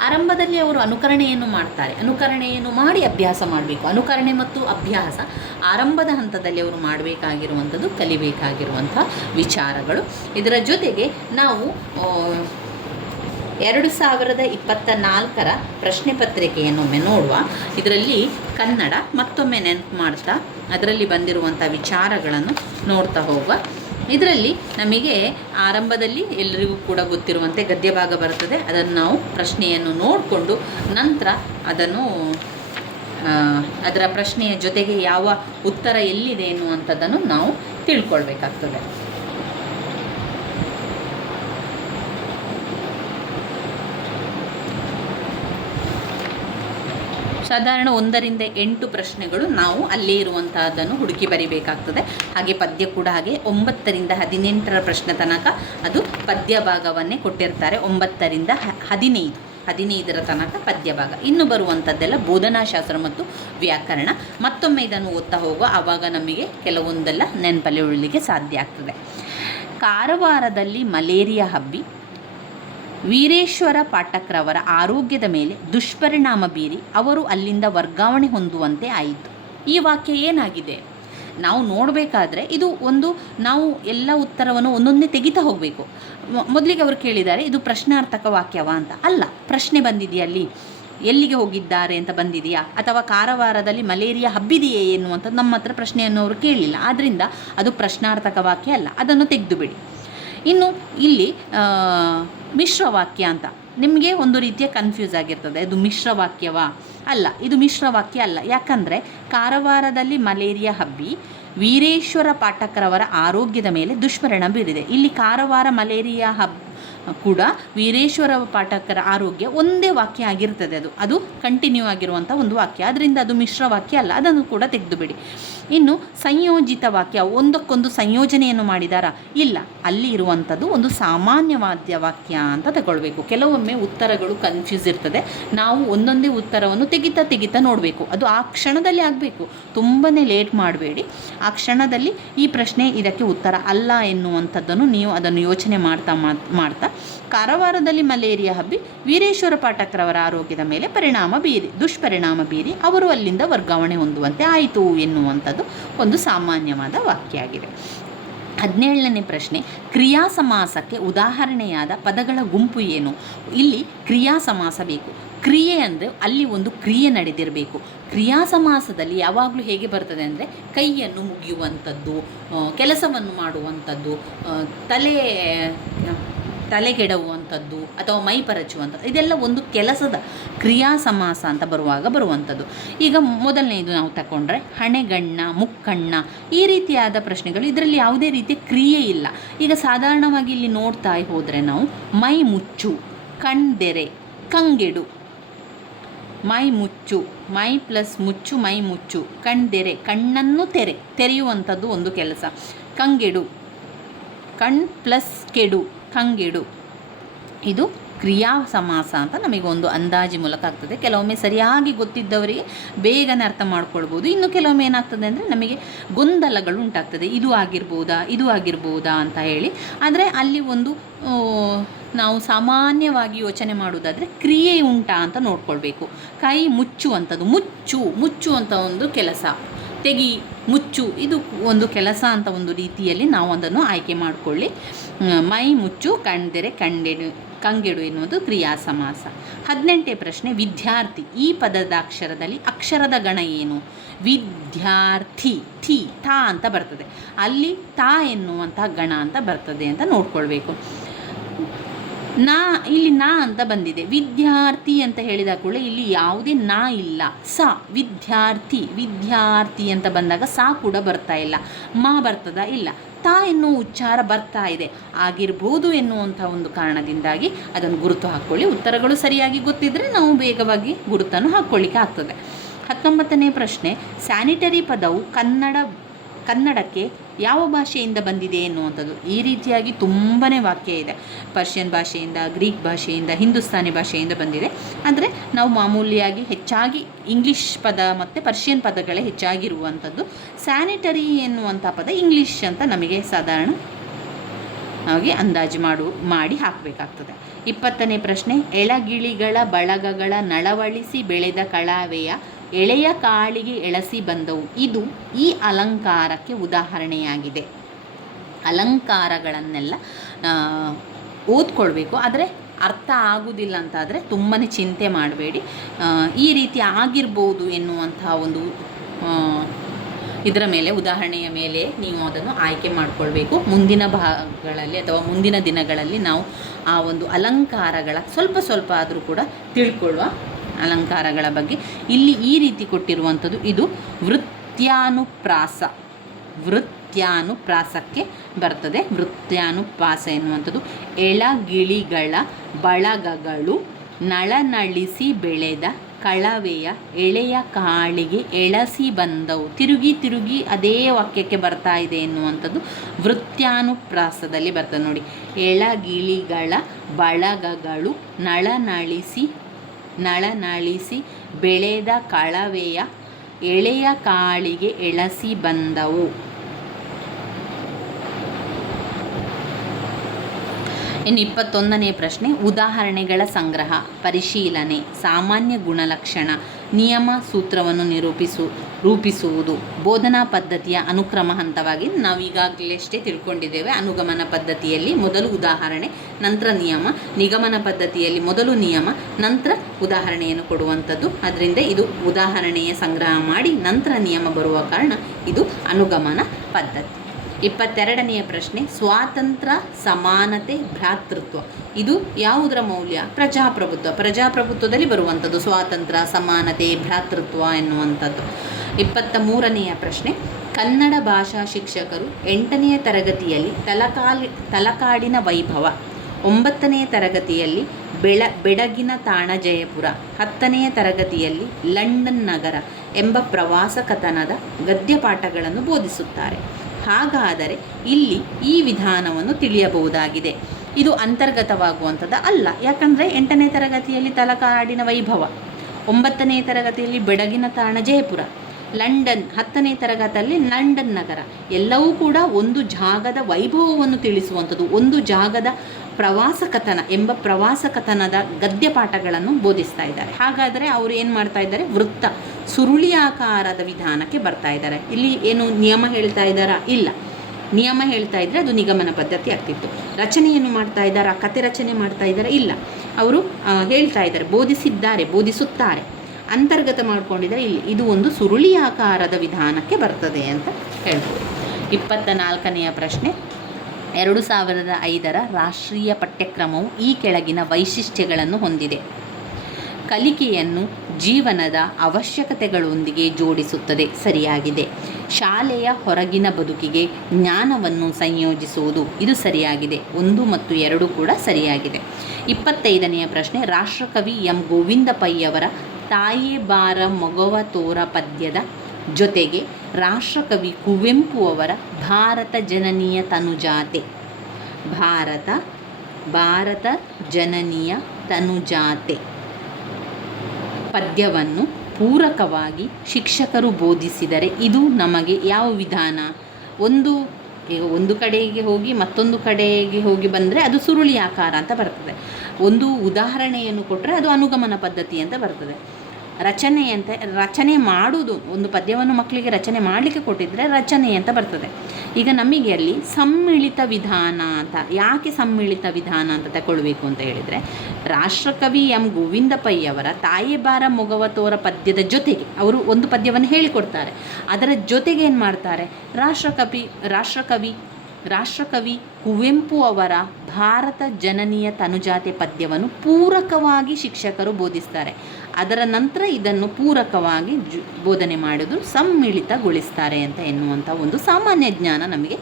ಆರಂಭದಲ್ಲಿ ಅವರು ಅನುಕರಣೆಯನ್ನು ಮಾಡ್ತಾರೆ, ಅನುಕರಣೆಯನ್ನು ಮಾಡಿ ಅಭ್ಯಾಸ ಮಾಡಬೇಕು. ಅನುಕರಣೆ ಮತ್ತು ಅಭ್ಯಾಸ ಆರಂಭದ ಹಂತದಲ್ಲಿ ಅವರು ಮಾಡಬೇಕಾಗಿರುವಂಥದ್ದು, ಕಲಿಬೇಕಾಗಿರುವಂಥ ವಿಚಾರಗಳು. ಇದರ ಜೊತೆಗೆ ನಾವು 2024ರ ಪ್ರಶ್ನೆ ಪತ್ರಿಕೆಯನ್ನೊಮ್ಮೆ ನೋಡುವ. ಇದರಲ್ಲಿ ಕನ್ನಡ ಮತ್ತೊಮ್ಮೆ ನೆನಪು ಮಾಡ್ತಾ ಅದರಲ್ಲಿ ಬಂದಿರುವಂಥ ವಿಚಾರಗಳನ್ನು ನೋಡ್ತಾ ಹೋಗುವ. ಇದರಲ್ಲಿ ನಮಗೆ ಆರಂಭದಲ್ಲಿ ಎಲ್ಲರಿಗೂ ಕೂಡ ಗೊತ್ತಿರುವಂತೆ ಗದ್ಯ ಭಾಗ ಬರ್ತದೆ. ಅದನ್ನು ನಾವು ಪ್ರಶ್ನೆಯನ್ನು ನೋಡಿಕೊಂಡು ನಂತರ ಅದನ್ನು ಅದರ ಪ್ರಶ್ನೆಯ ಜೊತೆಗೆ ಯಾವ ಉತ್ತರ ಎಲ್ಲಿದೆ ಎನ್ನುವಂಥದ್ದನ್ನು ನಾವು ತಿಳ್ಕೊಳ್ಬೇಕಾಗ್ತದೆ. ಸಾಧಾರಣ 1ರಿಂದ 8 ಪ್ರಶ್ನೆಗಳು ನಾವು ಅಲ್ಲೇ ಇರುವಂತಹದ್ದನ್ನು ಹುಡುಕಿ ಬರಿಬೇಕಾಗ್ತದೆ. ಹಾಗೆ ಪದ್ಯ ಕೂಡ ಹಾಗೆ 9ರಿಂದ 18ರ ಪ್ರಶ್ನೆ ತನಕ ಅದು ಪದ್ಯ ಭಾಗವನ್ನೇ ಕೊಟ್ಟಿರ್ತಾರೆ. 9ರಿಂದ 15ರ ತನಕ ಪದ್ಯ ಭಾಗ. ಇನ್ನು ಬರುವಂಥದ್ದೆಲ್ಲ ಬೋಧನಾಶಾಸ್ತ್ರ ಮತ್ತು ವ್ಯಾಕರಣ. ಮತ್ತೊಮ್ಮೆ ಇದನ್ನು ಓದ್ತಾ ಹೋಗುವ, ಆವಾಗ ನಮಗೆ ಕೆಲವೊಂದೆಲ್ಲ ನೆನಪಲ್ಲಿ ಉಳಿಲಿಕ್ಕೆ ಸಾಧ್ಯ ಆಗ್ತದೆ. ಕಾರವಾರದಲ್ಲಿ ಮಲೇರಿಯಾ ಹಬ್ಬಿ ವೀರೇಶ್ವರ ಪಾಠಕ್ರವರ ಆರೋಗ್ಯದ ಮೇಲೆ ದುಷ್ಪರಿಣಾಮ ಬೀರಿ ಅವರು ಅಲ್ಲಿಂದ ವರ್ಗಾವಣೆ ಹೊಂದುವಂತೆ ಆಯಿತು. ಈ ವಾಕ್ಯ ಏನಾಗಿದೆ ನಾವು ನೋಡಬೇಕಾದ್ರೆ ಇದು ನಾವು ಎಲ್ಲ ಉತ್ತರವನ್ನು ಒಂದೊಂದೇ ತೆಗಿತಾ ಹೋಗಬೇಕು. ಮೊದಲಿಗೆ ಅವರು ಕೇಳಿದ್ದಾರೆ ಇದು ಪ್ರಶ್ನಾರ್ಥಕ ವಾಕ್ಯವಾ ಅಂತ. ಅಲ್ಲ, ಪ್ರಶ್ನೆ ಬಂದಿದೆಯಾ, ಅಲ್ಲಿ ಎಲ್ಲಿಗೆ ಹೋಗಿದ್ದಾರೆ ಅಂತ ಬಂದಿದೆಯಾ, ಅಥವಾ ಕಾರವಾರದಲ್ಲಿ ಮಲೇರಿಯಾ ಹಬ್ಬಿದೆಯೇ ಎನ್ನುವಂಥದ್ದು ನಮ್ಮ ಹತ್ರ ಪ್ರಶ್ನೆಯನ್ನು ಅವರು ಕೇಳಲಿಲ್ಲ. ಆದ್ದರಿಂದ ಅದು ಪ್ರಶ್ನಾರ್ಥಕ ವಾಕ್ಯ ಅಲ್ಲ, ಅದನ್ನು ತೆಗೆದುಬಿಡಿ. ಇನ್ನು ಇಲ್ಲಿ ಮಿಶ್ರವಾಕ್ಯ ಅಂತ ನಿಮಗೆ ಒಂದು ರೀತಿಯ ಕನ್ಫ್ಯೂಸ್ ಆಗಿರ್ತದೆ. ಇದು ಮಿಶ್ರವಾಕ್ಯವಾ? ಅಲ್ಲ, ಇದು ಮಿಶ್ರವಾಕ್ಯ ಅಲ್ಲ. ಯಾಕಂದರೆ ಕಾರವಾರದಲ್ಲಿ ಮಲೇರಿಯಾ ಹಬ್ಬಿ ವೀರೇಶ್ವರ ಪಾಠಕ್ರವರ ಆರೋಗ್ಯದ ಮೇಲೆ ದುಷ್ಪರಿಣಾಮ ಬೀರಿದೆ. ಇಲ್ಲಿ ಕಾರವಾರ ಮಲೇರಿಯಾ ಕೂಡ ವೀರೇಶ್ವರ ಪಾಠಕರ ಆರೋಗ್ಯ ಒಂದೇ ವಾಕ್ಯ ಆಗಿರ್ತದೆ. ಅದು ಕಂಟಿನ್ಯೂ ಆಗಿರುವಂಥ ಒಂದು ವಾಕ್ಯ. ಅದರಿಂದ ಅದು ಮಿಶ್ರವಾಕ್ಯ ಅಲ್ಲ, ಅದನ್ನು ಕೂಡ ತೆಗೆದುಬಿಡಿ. ಇನ್ನು ಸಂಯೋಜಿತ ವಾಕ್ಯ, ಒಂದಕ್ಕೊಂದು ಸಂಯೋಜನೆಯನ್ನು ಮಾಡಿದಾರಾ? ಇಲ್ಲ, ಅಲ್ಲಿ ಇರುವಂಥದ್ದು ಒಂದು ಸಾಮಾನ್ಯವಾದ ವಾಕ್ಯ ಅಂತ ತಗೊಳ್ಬೇಕು. ಕೆಲವೊಮ್ಮೆ ಉತ್ತರಗಳು ಕನ್ಫ್ಯೂಸ್ ಇರ್ತದೆ. ನಾವು ಒಂದೊಂದೇ ಉತ್ತರವನ್ನು ತೆಗಿತಾ ನೋಡಬೇಕು. ಅದು ಆ ಕ್ಷಣದಲ್ಲಿ ಆಗಬೇಕು, ತುಂಬಾ ಲೇಟ್ ಮಾಡಬೇಡಿ. ಆ ಕ್ಷಣದಲ್ಲಿ ಈ ಪ್ರಶ್ನೆ ಇದಕ್ಕೆ ಉತ್ತರ ಅಲ್ಲ ಎನ್ನುವಂಥದ್ದನ್ನು ನೀವು ಅದನ್ನು ಯೋಚನೆ ಮಾಡ್ತಾ ಕಾರವಾರದಲ್ಲಿ ಮಲೇರಿಯಾ ಹಬ್ಬಿ ವೀರೇಶ್ವರ ಪಾಠಕ್ರವರ ಆರೋಗ್ಯದ ಮೇಲೆ ದುಷ್ಪರಿಣಾಮ ಬೀರಿ ಅವರು ಅಲ್ಲಿಂದ ವರ್ಗಾವಣೆ ಹೊಂದುವಂತೆ ಆಯಿತು ಎನ್ನುವಂಥದ್ದು ಒಂದು ಸಾಮಾನ್ಯವಾದ ವಾಕ್ಯ ಆಗಿದೆ. 17ನೇ ಪ್ರಶ್ನೆ, ಕ್ರಿಯಾ ಸಮಾಸಕ್ಕೆ ಉದಾಹರಣೆಯಾದ ಪದಗಳ ಗುಂಪು ಏನು? ಇಲ್ಲಿ ಕ್ರಿಯಾ ಸಮಾಸ ಬೇಕು. ಕ್ರಿಯೆ ಅಂದರೆ ಅಲ್ಲಿ ಒಂದು ಕ್ರಿಯೆ ನಡೆದಿರಬೇಕು. ಕ್ರಿಯಾ ಸಮಾಸದಲ್ಲಿ ಯಾವಾಗಲೂ ಹೇಗೆ ಬರ್ತದೆ ಅಂದರೆ ಕೈಯನ್ನು ಮುಗಿಯುವಂಥದ್ದು, ಕೆಲಸವನ್ನು ಮಾಡುವಂಥದ್ದು, ತಲೆಗೆಡುವಂಥದ್ದು ಅಥವಾ ಮೈ ಪರಚುವಂಥದ್ದು, ಇದೆಲ್ಲ ಒಂದು ಕೆಲಸದ ಕ್ರಿಯಾ ಸಮಾಸ ಅಂತ ಬರುವಂಥದ್ದು. ಈಗ ಮೊದಲನೇದು ನಾವು ತಗೊಂಡ್ರೆ ಹಣೆಗಣ್ಣ, ಮುಕ್ಕಣ್ಣ, ಈ ರೀತಿಯಾದ ಪ್ರಶ್ನೆಗಳು. ಇದರಲ್ಲಿ ಯಾವುದೇ ರೀತಿಯ ಕ್ರಿಯೆ ಇಲ್ಲ. ಈಗ ಸಾಧಾರಣವಾಗಿ ಇಲ್ಲಿ ನೋಡ್ತಾ ಹೋದರೆ ನಾವು ಮೈ ಮುಚ್ಚು, ಕಣ್ದೆರೆ, ಕಂಗೆಡು, ಮೈ ಮುಚ್ಚು, ಮೈ ಪ್ಲಸ್ ಮುಚ್ಚು, ಮೈ ಮುಚ್ಚು, ಕಣ್ದೆರೆ, ಕಣ್ಣನ್ನು ತೆರೆಯುವಂಥದ್ದು ಒಂದು ಕೆಲಸ. ಕಂಗೆಡು, ಕಣ್ ಪ್ಲಸ್ ಕೆಡು, ಕಂಗೆಡು, ಇದು ಕ್ರಿಯಾ ಸಮಾಸ ಅಂತ ನಮಗೊಂದು ಅಂದಾಜು ಮೂಲಕ ಆಗ್ತದೆ. ಕೆಲವೊಮ್ಮೆ ಸರಿಯಾಗಿ ಗೊತ್ತಿದ್ದವರಿಗೆ ಬೇಗನೆ ಅರ್ಥ ಮಾಡ್ಕೊಳ್ಬೋದು. ಇನ್ನು ಕೆಲವೊಮ್ಮೆ ಏನಾಗ್ತದೆ ಅಂದರೆ ನಮಗೆ ಗೊಂದಲಗಳು ಉಂಟಾಗ್ತದೆ, ಇದು ಆಗಿರ್ಬೋದಾ ಅಂತ ಹೇಳಿ. ಆದರೆ ಅಲ್ಲಿ ಒಂದು ನಾವು ಸಾಮಾನ್ಯವಾಗಿ ಯೋಚನೆ ಮಾಡುವುದಾದರೆ ಕ್ರಿಯೆ ಉಂಟಾ ಅಂತ ನೋಡ್ಕೊಳ್ಬೇಕು. ಕೈ ಮುಚ್ಚುವಂಥದ್ದು, ಮುಚ್ಚು ಅಂತ ಒಂದು ಕೆಲಸ, ತೆಗಿ, ಮುಚ್ಚು, ಇದು ಒಂದು ಕೆಲಸ ಅಂತ ಒಂದು ರೀತಿಯಲ್ಲಿ ನಾವು ಅದನ್ನು ಆಯ್ಕೆ ಮಾಡಿಕೊಳ್ಳಿ. ಮೈ ಮುಚ್ಚು, ಕಣ್ದೆರೆ, ಕಂಗೆಡು ಎನ್ನುವುದು ಕ್ರಿಯಾ ಸಮಾಸ. 18ನೇ ಪ್ರಶ್ನೆ, ವಿದ್ಯಾರ್ಥಿ, ಈ ಪದದ ಅಕ್ಷರದ ಗಣ ಏನು? ವಿದ್ಯಾರ್ಥಿ, ತಾ ಅಂತ ಬರ್ತದೆ. ಅಲ್ಲಿ ತಾ ಎನ್ನುವಂತಹ ಗಣ ಅಂತ ಬರ್ತದೆ ಅಂತ ನೋಡ್ಕೊಳ್ಬೇಕು. ಇಲ್ಲಿ ನಾ ಅಂತ ಬಂದಿದೆ. ವಿದ್ಯಾರ್ಥಿ ಅಂತ ಹೇಳಿದ ಕೂಡ ಇಲ್ಲಿ ಯಾವುದೇ ನಾ ಇಲ್ಲ, ಸಾ. ವಿದ್ಯಾರ್ಥಿ ಅಂತ ಬಂದಾಗ ಸಾ ಕೂಡ ಬರ್ತಾ ಇಲ್ಲ. ಮಾ ಬರ್ತದ? ಇಲ್ಲ. ತಾ ಎನ್ನುವ ಉಚ್ಚಾರ ಬರ್ತಾ ಇದೆ, ಆಗಿರ್ಬೋದು ಎನ್ನುವಂಥ ಒಂದು ಕಾರಣದಿಂದಾಗಿ ಅದನ್ನು ಗುರುತು ಹಾಕ್ಕೊಳ್ಳಿ. ಉತ್ತರಗಳು ಸರಿಯಾಗಿ ಗೊತ್ತಿದ್ದರೆ ನಾವು ಬೇಗವಾಗಿ ಗುರುತನ್ನು ಹಾಕ್ಕೊಳ್ಳಿಕ್ಕೆ ಆಗ್ತದೆ. 19ನೇ ಪ್ರಶ್ನೆ, ಸ್ಯಾನಿಟರಿ ಪದವು ಕನ್ನಡಕ್ಕೆ ಯಾವ ಭಾಷೆಯಿಂದ ಬಂದಿದೆ ಎನ್ನುವಂಥದ್ದು. ಈ ರೀತಿಯಾಗಿ ತುಂಬಾ ವಾಕ್ಯ ಇದೆ. ಪರ್ಷಿಯನ್ ಭಾಷೆಯಿಂದ, ಗ್ರೀಕ್ ಭಾಷೆಯಿಂದ, ಹಿಂದೂಸ್ತಾನಿ ಭಾಷೆಯಿಂದ ಬಂದಿದೆ. ಅಂದರೆ ನಾವು ಮಾಮೂಲಿಯಾಗಿ ಹೆಚ್ಚಾಗಿ ಇಂಗ್ಲೀಷ್ ಪದ ಮತ್ತು ಪರ್ಷಿಯನ್ ಪದಗಳೇ ಹೆಚ್ಚಾಗಿರುವಂಥದ್ದು. ಸ್ಯಾನಿಟರಿ ಎನ್ನುವಂಥ ಪದ ಇಂಗ್ಲೀಷ್ ಅಂತ ನಮಗೆ ಸಾಧಾರಣ ಹಾಗೆ ಅಂದಾಜು ಮಾಡಿ ಹಾಕಬೇಕಾಗ್ತದೆ. 20ನೇ ಪ್ರಶ್ನೆ, ಎಳಗಿಳಿಗಳ ಬಳಗಗಳ ನಳವಳಿಸಿ ಬೆಳೆದ ಕಳವೆಯ ಎಳೆಯ ಕಾಳಿಗೆ ಎಳಸಿ ಬಂದವು. ಇದು ಈ ಅಲಂಕಾರಕ್ಕೆ ಉದಾಹರಣೆಯಾಗಿದೆ. ಅಲಂಕಾರಗಳನ್ನೆಲ್ಲ ಓದ್ಕೊಳ್ಬೇಕು. ಆದರೆ ಅರ್ಥ ಆಗುವುದಿಲ್ಲ ಅಂತಾದರೆ ತುಂಬಾ ಚಿಂತೆ ಮಾಡಬೇಡಿ. ಈ ರೀತಿ ಆಗಿರ್ಬೋದು ಎನ್ನುವಂಥ ಒಂದು ಇದರ ಮೇಲೆ, ಉದಾಹರಣೆಯ ಮೇಲೆ ನೀವು ಅದನ್ನು ಆಯ್ಕೆ ಮಾಡಿಕೊಳ್ಬೇಕು. ಮುಂದಿನ ಭಾಗಗಳಲ್ಲಿ ಅಥವಾ ಮುಂದಿನ ದಿನಗಳಲ್ಲಿ ನಾವು ಆ ಒಂದು ಅಲಂಕಾರಗಳ ಸ್ವಲ್ಪ ಆದರೂ ಕೂಡ ತಿಳ್ಕೊಳ್ಳುವ ಅಲಂಕಾರಗಳ ಬಗ್ಗೆ. ಇಲ್ಲಿ ಈ ರೀತಿ ಕೊಟ್ಟಿರುವಂಥದ್ದು ಇದು ವೃತ್ಯಾನುಪ್ರಾಸಕ್ಕೆ ಬರ್ತದೆ. ವೃತ್ಯಾನುಪ್ರಾಸ ಎನ್ನುವಂಥದ್ದು ಎಳಗಿಳಿಗಳ ಬಳಗಗಳು ನಳನಳಿಸಿ ಬೆಳೆದ ಕಳವೆಯ ಎಳೆಯ ಕಾಳಿಗೆ ಎಳಸಿ ಬಂದವು. ತಿರುಗಿ ಅದೇ ವಾಕ್ಯಕ್ಕೆ ಬರ್ತಾ ಇದೆ ಎನ್ನುವಂಥದ್ದು ವೃತ್ಯಾನುಪ್ರಾಸದಲ್ಲಿ ಬರ್ತದೆ ನೋಡಿ. ಎಳಗಿಳಿಗಳ ಬಳಗಗಳು ನಳನಳಿಸಿ ಬೆಳೆದ ಕಳವೆಯ ಎಳೆಯ ಕಾಳಿಗೆ ಎಳಸಿ ಬಂದವು. ಇನ್ನು 21ನೇ ಪ್ರಶ್ನೆ, ಉದಾಹರಣೆಗಳ ಸಂಗ್ರಹ, ಪರಿಶೀಲನೆ, ಸಾಮಾನ್ಯ ಗುಣಲಕ್ಷಣ, ನಿಯಮ ಸೂತ್ರವನ್ನು ರೂಪಿಸುವುದು, ಬೋಧನಾ ಪದ್ಧತಿಯ ಅನುಕ್ರಮ ಹಂತವಾಗಿ ನಾವು ಈಗಾಗಲೇ ತಿಳ್ಕೊಂಡಿದ್ದೇವೆ. ಅನುಗಮನ ಪದ್ಧತಿಯಲ್ಲಿ ಮೊದಲು ಉದಾಹರಣೆ, ನಂತರ ನಿಯಮ. ನಿಗಮನ ಪದ್ಧತಿಯಲ್ಲಿ ಮೊದಲು ನಿಯಮ, ನಂತರ ಉದಾಹರಣೆಯನ್ನು ಕೊಡುವಂಥದ್ದು. ಅದರಿಂದ ಇದು ಉದಾಹರಣೆಯ ಸಂಗ್ರಹ ಮಾಡಿ ನಂತರ ನಿಯಮ ಬರುವ ಕಾರಣ ಇದು ಅನುಗಮನ ಪದ್ಧತಿ. 22ನೆಯ ಪ್ರಶ್ನೆ, ಸ್ವಾತಂತ್ರ್ಯ, ಸಮಾನತೆ, ಭ್ರಾತೃತ್ವ. ಇದು ಯಾವುದರ ಮೌಲ್ಯ? ಪ್ರಜಾಪ್ರಭುತ್ವದಲ್ಲಿ ಬರುವಂಥದ್ದು ಸ್ವಾತಂತ್ರ್ಯ, ಸಮಾನತೆ, ಭ್ರಾತೃತ್ವ ಎನ್ನುವಂಥದ್ದು. 23ನೆಯ ಪ್ರಶ್ನೆ, ಕನ್ನಡ ಭಾಷಾ ಶಿಕ್ಷಕರು 8ನೇ ತರಗತಿಯಲ್ಲಿ ತಲಕಾಡಿನ ವೈಭವ, 9ನೇ ತರಗತಿಯಲ್ಲಿ ಬೆಡಗಿನ ತಾಣ ಜಯಪುರ, 10ನೇ ತರಗತಿಯಲ್ಲಿ ಲಂಡನ್ ನಗರ ಎಂಬ ಪ್ರವಾಸ ಕಥನದ ಗದ್ಯಪಾಠಗಳನ್ನು ಬೋಧಿಸುತ್ತಾರೆ. ಹಾಗಾದರೆ ಇಲ್ಲಿ ಈ ವಿಧಾನವನ್ನು ತಿಳಿಯಬಹುದಾಗಿದೆ. ಇದು ಅಂತರ್ಗತವಾಗುವಂಥದ್ದು ಅಲ್ಲ. ಯಾಕಂದರೆ 8ನೇ ತರಗತಿಯಲ್ಲಿ ತಲಕಾಡಿನ ವೈಭವ, 9ನೇ ತರಗತಿಯಲ್ಲಿ ಬೆಡಗಿನ ತಾಣ ಜಯಪುರ, ಲಂಡನ್ 10ನೇ ತರಗತಿಯಲ್ಲಿ ಲಂಡನ್ ನಗರ ಎಲ್ಲವೂ ಕೂಡ ಒಂದು ಜಾಗದ ವೈಭವವನ್ನು ತಿಳಿಸುವಂಥದ್ದು, ಒಂದು ಜಾಗದ ಪ್ರವಾಸ ಕಥನ ಎಂಬ ಪ್ರವಾಸ ಕಥನದ ಗದ್ಯಪಾಠಗಳನ್ನು ಬೋಧಿಸ್ತಾ ಇದ್ದಾರೆ. ಹಾಗಾದರೆ ಅವರು ಏನು ಮಾಡ್ತಾ ಇದ್ದಾರೆ? ಸುರುಳಿಯಾಕಾರದ ವಿಧಾನಕ್ಕೆ ಬರ್ತಾ ಇದ್ದಾರೆ. ಇಲ್ಲಿ ಏನು ನಿಯಮ ಹೇಳ್ತಾ ಇದ್ದಾರಾ? ಇಲ್ಲ. ನಿಯಮ ಹೇಳ್ತಾ ಇದ್ದರೆ ಅದು ನಿಗಮನ ಪದ್ಧತಿ ಆಗ್ತಿತ್ತು. ರಚನೆಯನ್ನು ಮಾಡ್ತಾ ಇದ್ದಾರಾ? ಕತೆ ರಚನೆ ಮಾಡ್ತಾ ಇದ್ದಾರಾ? ಇಲ್ಲ. ಅವರು ಹೇಳ್ತಾ ಇದ್ದಾರೆ, ಬೋಧಿಸುತ್ತಾರೆ, ಅಂತರ್ಗತ ಮಾಡ್ಕೊಂಡಿದ್ದಾರೆ. ಇಲ್ಲಿ ಇದು ಒಂದು ಸುರುಳಿಯಾಕಾರದ ವಿಧಾನಕ್ಕೆ ಬರ್ತದೆ ಅಂತ ಹೇಳ್ಬೋದು. 24ನೆಯ ಪ್ರಶ್ನೆ, 2005ರ ರಾಷ್ಟ್ರೀಯ ಪಠ್ಯಕ್ರಮವು ಈ ಕೆಳಗಿನ ವೈಶಿಷ್ಟ್ಯಗಳನ್ನು ಹೊಂದಿದೆ. ಕಲಿಕೆಯನ್ನು ಜೀವನದ ಅವಶ್ಯಕತೆಗಳೊಂದಿಗೆ ಜೋಡಿಸುತ್ತದೆ. ಸರಿಯಾಗಿದೆ. ಶಾಲೆಯ ಹೊರಗಿನ ಬದುಕಿಗೆ ಜ್ಞಾನವನ್ನು ಸಂಯೋಜಿಸುವುದು. ಇದು ಸರಿಯಾಗಿದೆ. 1 ಮತ್ತು 2 ಕೂಡ ಸರಿಯಾಗಿದೆ. 25ನೆಯ ಪ್ರಶ್ನೆ, ರಾಷ್ಟ್ರಕವಿ ಎಂ ಗೋವಿಂದ ಪೈಯವರ ತಾಯೇ ಬಾರ ಮೊಗವ ತೋರ ಪದ್ಯದ ಜೊತೆಗೆ ರಾಷ್ಟ್ರಕವಿ ಕುವೆಂಪು ಅವರ ಭಾರತ ಜನನಿಯ ತನುಜಾತೆ ಪದ್ಯವನ್ನು ಪೂರಕವಾಗಿ ಶಿಕ್ಷಕರು ಬೋಧಿಸಿದರೆ ಇದು ನಮಗೆ ಯಾವ ವಿಧಾನ? ಒಂದು ಕಡೆಗೆ ಹೋಗಿ ಮತ್ತೊಂದು ಕಡೆಗೆ ಹೋಗಿ ಬಂದರೆ ಅದು ಸುರುಳಿಯಾಕಾರ ಅಂತ ಬರ್ತದೆ. ಒಂದು ಉದಾಹರಣೆಯನ್ನು ಕೊಟ್ಟರೆ ಅದು ಅನುಗಮನ ಪದ್ಧತಿ ಅಂತ ಬರ್ತದೆ. ರಚನೆ ಮಾಡುವುದು, ಒಂದು ಪದ್ಯವನ್ನು ಮಕ್ಕಳಿಗೆ ರಚನೆ ಮಾಡಲಿಕ್ಕೆ ಕೊಟ್ಟಿದ್ದರೆ ರಚನೆ ಅಂತ ಬರ್ತದೆ. ಈಗ ನಮಗೆ ಅಲ್ಲಿ ಸಮ್ಮಿಳಿತ ವಿಧಾನ ಅಂತ, ಯಾಕೆ ಸಮ್ಮಿಳಿತ ವಿಧಾನ ಅಂತ ತಗೊಳ್ಬೇಕು ಅಂತ ಹೇಳಿದರೆ, ರಾಷ್ಟ್ರಕವಿ ಎಂ ಗೋವಿಂದ ಪೈಯವರ ತಾಯೇ ಬಾರ ಮೊಗವ ತೋರ ಪದ್ಯದ ಜೊತೆಗೆ ಅವರು ಒಂದು ಪದ್ಯವನ್ನು ಹೇಳಿಕೊಡ್ತಾರೆ. ಅದರ ಜೊತೆಗೆ ಏನು ಮಾಡ್ತಾರೆ? ರಾಷ್ಟ್ರಕವಿ ಕುವೆಂಪು ಅವರ ಭಾರತ ಜನನಿಯ ತನುಜಾತೆ ಪದ್ಯವನ್ನು ಪೂರಕವಾಗಿ ಶಿಕ್ಷಕರು ಬೋಧಿಸ್ತಾರೆ. ಅದರ ನಂತರ ಇದನ್ನು ಪೂರಕವಾಗಿ ಬೋಧನೆ ಮಾಡೋದು ಸಮ್ಮಿಳಿತಗೊಳಿಸ್ತಾರೆ ಅಂತ ಎನ್ನುವಂಥ ಒಂದು ಸಾಮಾನ್ಯ ಜ್ಞಾನ ನಮಗೆ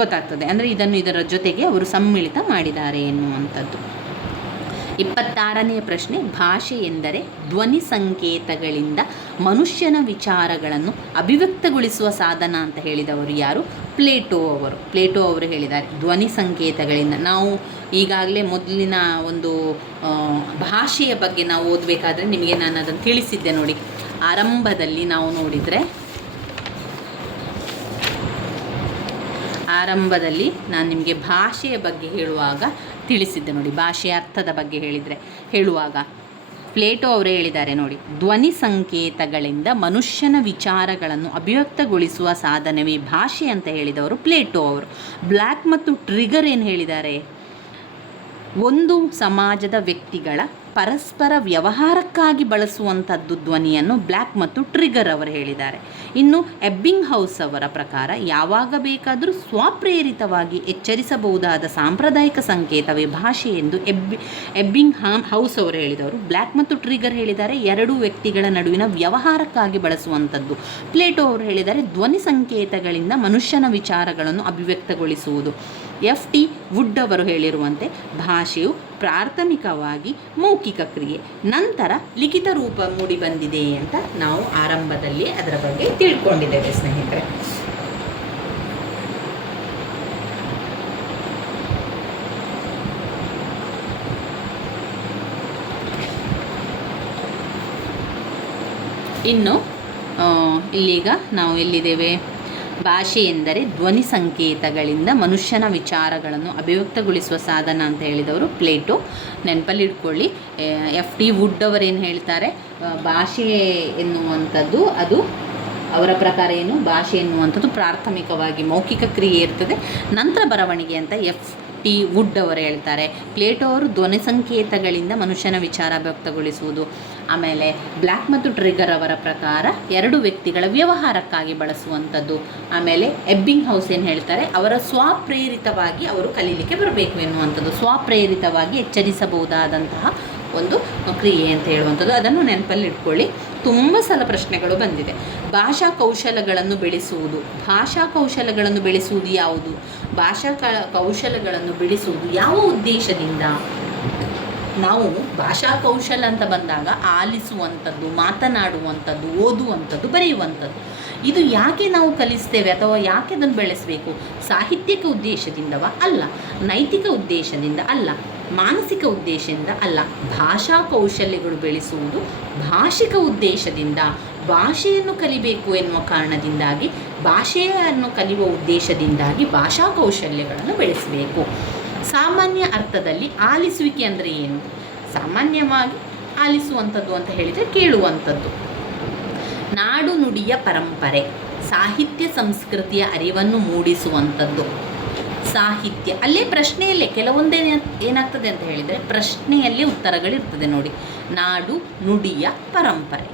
ಗೊತ್ತಾಗ್ತದೆ. ಅಂದರೆ ಇದರ ಜೊತೆಗೆ ಅವರು ಸಮ್ಮಿಳಿತ ಮಾಡಿದ್ದಾರೆ ಎನ್ನುವಂಥದ್ದು. 26ನೇ ಪ್ರಶ್ನೆ, ಭಾಷೆ ಎಂದರೆ ಧ್ವನಿ ಸಂಕೇತಗಳಿಂದ ಮನುಷ್ಯನ ವಿಚಾರಗಳನ್ನು ಅಭಿವ್ಯಕ್ತಗೊಳಿಸುವ ಸಾಧನ ಅಂತ ಹೇಳಿದವರು ಯಾರು? ಪ್ಲೇಟೋ ಅವರು ಹೇಳಿದ್ದಾರೆ ಧ್ವನಿ ಸಂಕೇತಗಳಿಂದ. ನಾವು ಈಗಾಗಲೇ ಮೊದಲಿನ ಒಂದು ಭಾಷೆಯ ಬಗ್ಗೆ ನಾವು ಓದಬೇಕಾದ್ರೆ ನಿಮಗೆ ನಾನು ಅದನ್ನು ತಿಳಿಸಿದ್ದೆ ನೋಡಿ. ಆರಂಭದಲ್ಲಿ ನಾವು ನೋಡಿದರೆ, ನಾನು ನಿಮಗೆ ಭಾಷೆಯ ಬಗ್ಗೆ ಹೇಳುವಾಗ ತಿಳಿಸಿದ್ದೆ ನೋಡಿ. ಭಾಷೆಯ ಅರ್ಥದ ಬಗ್ಗೆ ಹೇಳುವಾಗ ಪ್ಲೇಟೋ ಅವರೇ ಹೇಳಿದ್ದಾರೆ ನೋಡಿ, ಧ್ವನಿ ಸಂಕೇತಗಳಿಂದ ಮನುಷ್ಯನ ವಿಚಾರಗಳನ್ನು ಅಭಿವ್ಯಕ್ತಗೊಳಿಸುವ ಸಾಧನವೇ ಭಾಷೆ ಅಂತ ಹೇಳಿದವರು ಪ್ಲೇಟೋ ಅವರು. ಬ್ಲ್ಯಾಕ್ ಮತ್ತು ಟ್ರಿಗರ್ ಏನು ಹೇಳಿದ್ದಾರೆ? ಒಂದು ಸಮಾಜದ ವ್ಯಕ್ತಿಗಳ ಪರಸ್ಪರ ವ್ಯವಹಾರಕ್ಕಾಗಿ ಬಳಸುವಂಥದ್ದು ಧ್ವನಿಯನ್ನು ಬ್ಲ್ಯಾಕ್ ಮತ್ತು ಟ್ರಿಗರ್ ಅವರು ಹೇಳಿದ್ದಾರೆ. ಇನ್ನು ಎಬ್ಬಿಂಗ್ ಹೌಸ್ ಅವರ ಪ್ರಕಾರ ಯಾವಾಗ ಬೇಕಾದರೂ ಸ್ವಪ್ರೇರಿತವಾಗಿ ಎಚ್ಚರಿಸಬಹುದಾದ ಸಾಂಪ್ರದಾಯಿಕ ಸಂಕೇತವೇ ಭಾಷೆ ಎಂದು ಎಬ್ಬಿಂಗ್ ಹೌಸ್ ಅವರು ಹೇಳಿದವರು. ಬ್ಲ್ಯಾಕ್ ಮತ್ತು ಟ್ರಿಗರ್ ಹೇಳಿದ್ದಾರೆ ಎರಡು ವ್ಯಕ್ತಿಗಳ ನಡುವಿನ ವ್ಯವಹಾರಕ್ಕಾಗಿ ಬಳಸುವಂಥದ್ದು. ಪ್ಲೇಟೋ ಅವರು ಹೇಳಿದ್ದಾರೆ ಧ್ವನಿ ಸಂಕೇತಗಳಿಂದ ಮನುಷ್ಯನ ವಿಚಾರಗಳನ್ನು ಅಭಿವ್ಯಕ್ತಗೊಳಿಸುವುದು. FT ವುಡ್ ಅವರು ಹೇಳಿರುವಂತೆ ಭಾಷೆಯು ಪ್ರಾಥಮಿಕವಾಗಿ ಮೌಖಿಕ ಕ್ರಿಯೆ, ನಂತರ ಲಿಖಿತ ರೂಪ ಮೂಡಿ ಬಂದಿದೆ ಅಂತ ನಾವು ಆರಂಭದಲ್ಲಿ ಅದರ ಬಗ್ಗೆ ತಿಳ್ಕೊಂಡಿದ್ದೇವೆ ಸ್ನೇಹಿತರೆ. ಇನ್ನು ಇಲ್ಲೀಗ ನಾವು ಎಲ್ಲಿದ್ದೇವೆ? ಭಾಷೆ ಎಂದರೆ ಧ್ವನಿ ಸಂಕೇತಗಳಿಂದ ಮನುಷ್ಯನ ವಿಚಾರಗಳನ್ನು ಅಭಿವ್ಯಕ್ತಗೊಳಿಸುವ ಸಾಧನ ಅಂತ ಹೇಳಿದವರು ಪ್ಲೇಟೋ. ನೆನಪಲ್ಲಿಟ್ಕೊಳ್ಳಿ. FT ವುಡ್ ಅವರೇನು ಹೇಳ್ತಾರೆ? ಭಾಷೆ ಎನ್ನುವಂಥದ್ದು ಅದು ಅವರ ಪ್ರಕಾರ ಏನು? ಭಾಷೆ ಎನ್ನುವಂಥದ್ದು ಪ್ರಾಥಮಿಕವಾಗಿ ಮೌಖಿಕ ಕ್ರಿಯೆ ಇರ್ತದೆ, ನಂತರ ಬರವಣಿಗೆ ಅಂತ FT ವುಡ್ ಅವರು ಹೇಳ್ತಾರೆ. ಪ್ಲೇಟೋ ಅವರು ಧ್ವನಿ ಸಂಕೇತಗಳಿಂದ ಮನುಷ್ಯನ ವಿಚಾರ ವ್ಯಕ್ತಗೊಳಿಸುವುದು. ಆಮೇಲೆ ಬ್ಲ್ಯಾಕ್ ಮತ್ತು ಟ್ರಿಗರ್ ಅವರ ಪ್ರಕಾರ ಎರಡು ವ್ಯಕ್ತಿಗಳ ವ್ಯವಹಾರಕ್ಕಾಗಿ ಬಳಸುವಂಥದ್ದು. ಆಮೇಲೆ ಎಬ್ಬಿಂಗ್ ಹೌಸ್ ಏನು ಹೇಳ್ತಾರೆ? ಅವರ ಸ್ವಪ್ರೇರಿತವಾಗಿ ಅವರು ಕಲೀಲಿಕ್ಕೆ ಬರಬೇಕು ಎನ್ನುವಂಥದ್ದು, ಸ್ವಪ್ರೇರಿತವಾಗಿ ಎಚ್ಚರಿಸಬಹುದಾದಂತಹ ಒಂದು ಕ್ರಿಯೆ ಅಂತ ಹೇಳುವಂಥದ್ದು. ಅದನ್ನು ನೆನಪಲ್ಲಿ ಇಟ್ಕೊಳ್ಳಿ. ತುಂಬ ಸಲ ಪ್ರಶ್ನೆಗಳು ಬಂದಿದೆ. ಭಾಷಾ ಕೌಶಲಗಳನ್ನು ಬೆಳೆಸುವುದು ಯಾವುದು? ಕೌಶಲಗಳನ್ನು ಬೆಳೆಸುವುದು ಯಾವ ಉದ್ದೇಶದಿಂದ? ನಾವು ಭಾಷಾ ಕೌಶಲ ಅಂತ ಬಂದಾಗ ಆಲಿಸುವಂಥದ್ದು, ಮಾತನಾಡುವಂಥದ್ದು, ಓದುವಂಥದ್ದು, ಬರೆಯುವಂಥದ್ದು, ಇದು ಯಾಕೆ ನಾವು ಕಲಿಸ್ತೇವೆ ಅಥವಾ ಯಾಕೆ ಅದನ್ನು ಬೆಳೆಸಬೇಕು? ಸಾಹಿತ್ಯಿಕ ಉದ್ದೇಶದಿಂದವ? ಅಲ್ಲ. ನೈತಿಕ ಉದ್ದೇಶದಿಂದ ಅಲ್ಲ. ಮಾನಸಿಕ ಉದ್ದೇಶದಿಂದ ಅಲ್ಲ. ಭಾಷಾ ಕೌಶಲ್ಯಗಳು ಬೆಳೆಸುವುದು ಭಾಷಿಕ ಉದ್ದೇಶದಿಂದ, ಭಾಷೆಯನ್ನು ಕಲಿಬೇಕು ಎನ್ನುವ ಕಾರಣದಿಂದಾಗಿ, ಭಾಷೆಯನ್ನು ಕಲಿಯುವ ಉದ್ದೇಶದಿಂದಾಗಿ ಭಾಷಾ ಕೌಶಲ್ಯಗಳನ್ನು ಬೆಳೆಸಬೇಕು. ಸಾಮಾನ್ಯ ಅರ್ಥದಲ್ಲಿ ಆಲಿಸುವಿಕೆ ಅಂದರೆ ಏನು? ಸಾಮಾನ್ಯವಾಗಿ ಆಲಿಸುವಂಥದ್ದು ಅಂತ ಹೇಳಿದರೆ ಕೇಳುವಂಥದ್ದು. ನಾಡು ನುಡಿಯ ಪರಂಪರೆ, ಸಾಹಿತ್ಯ ಸಂಸ್ಕೃತಿಯ ಅರಿವನ್ನು ಮೂಡಿಸುವಂಥದ್ದು. ಸಾಹಿತ್ಯ ಅಲ್ಲೇ ಪ್ರಶ್ನೆಯಲ್ಲೇ ಕೆಲವೊಂದೇ ಏನಾಗ್ತದೆ ಅಂತ ಹೇಳಿದರೆ ಪ್ರಶ್ನೆಯಲ್ಲಿ ಉತ್ತರಗಳಿರ್ತದೆ ನೋಡಿ. ನಾಡು ನುಡಿಯ ಪರಂಪರೆ,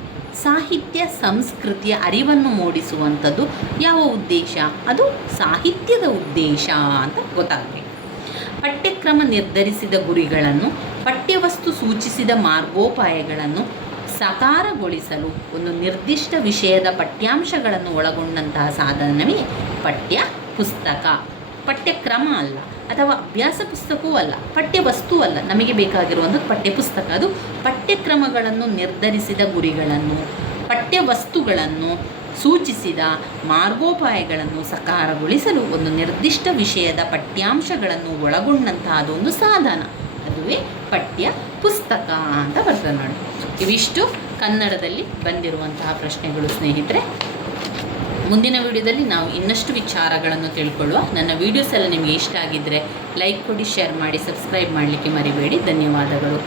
ಸಾಹಿತ್ಯ ಸಂಸ್ಕೃತಿಯ ಅರಿವನ್ನು ಮೂಡಿಸುವಂಥದ್ದು ಯಾವ ಉದ್ದೇಶ? ಅದು ಸಾಹಿತ್ಯದ ಉದ್ದೇಶ ಅಂತ ಗೊತ್ತಾಗಬೇಕು. ಪಠ್ಯಕ್ರಮ ನಿರ್ಧರಿಸಿದ ಗುರಿಗಳನ್ನು, ಪಠ್ಯವಸ್ತು ಸೂಚಿಸಿದ ಮಾರ್ಗೋಪಾಯಗಳನ್ನು ಸಾಕಾರಗೊಳಿಸಲು ಒಂದು ನಿರ್ದಿಷ್ಟ ವಿಷಯದ ಪಠ್ಯಾಂಶಗಳನ್ನು ಒಳಗೊಂಡಂತಹ ಸಾಧನವೇ ಪಠ್ಯ ಪುಸ್ತಕ. ಪಠ್ಯಕ್ರಮ ಅಲ್ಲ, ಅಥವಾ ಅಭ್ಯಾಸ ಪುಸ್ತಕವೂ ಅಲ್ಲ, ಪಠ್ಯವಸ್ತು ಅಲ್ಲ. ನಮಗೆ ಬೇಕಾಗಿರುವಂಥದ್ದು ಪಠ್ಯಪುಸ್ತಕ. ಅದು ಪಠ್ಯಕ್ರಮಗಳನ್ನು ನಿರ್ಧರಿಸಿದ ಗುರಿಗಳನ್ನು, ಪಠ್ಯವಸ್ತುಗಳನ್ನು ಸೂಚಿಸಿದ ಮಾರ್ಗೋಪಾಯಗಳನ್ನು ಸಾಕಾರಗೊಳಿಸಲು ಒಂದು ನಿರ್ದಿಷ್ಟ ವಿಷಯದ ಪಠ್ಯಾಂಶಗಳನ್ನು ಒಳಗೊಂಡಂತಹ ಅದೊಂದು ಸಾಧನ, ಅದುವೇ ಪಠ್ಯ ಪುಸ್ತಕ ಅಂತ ಬರ್ತದೆ ನೋಡಿ. ಇವಿಷ್ಟು ಕನ್ನಡದಲ್ಲಿ ಬಂದಿರುವಂತಹ ಪ್ರಶ್ನೆಗಳು ಸ್ನೇಹಿತರೆ. ಮುಂದಿನ ವಿಡಿಯೋದಲ್ಲಿ ನಾವು ಇನ್ನಷ್ಟು ವಿಚಾರಗಳನ್ನು ತಿಳ್ಕೊಳ್ಳುವ. ನನ್ನ ವೀಡಿಯೋಸ್ ಎಲ್ಲ ನಿಮಗೆ ಇಷ್ಟ ಆಗಿದ್ದರೆ ಲೈಕ್ ಕೊಡಿ, ಶೇರ್ ಮಾಡಿ, ಸಬ್ಸ್ಕ್ರೈಬ್ ಮಾಡಲಿಕ್ಕೆ ಮರಿಬೇಡಿ. ಧನ್ಯವಾದಗಳು.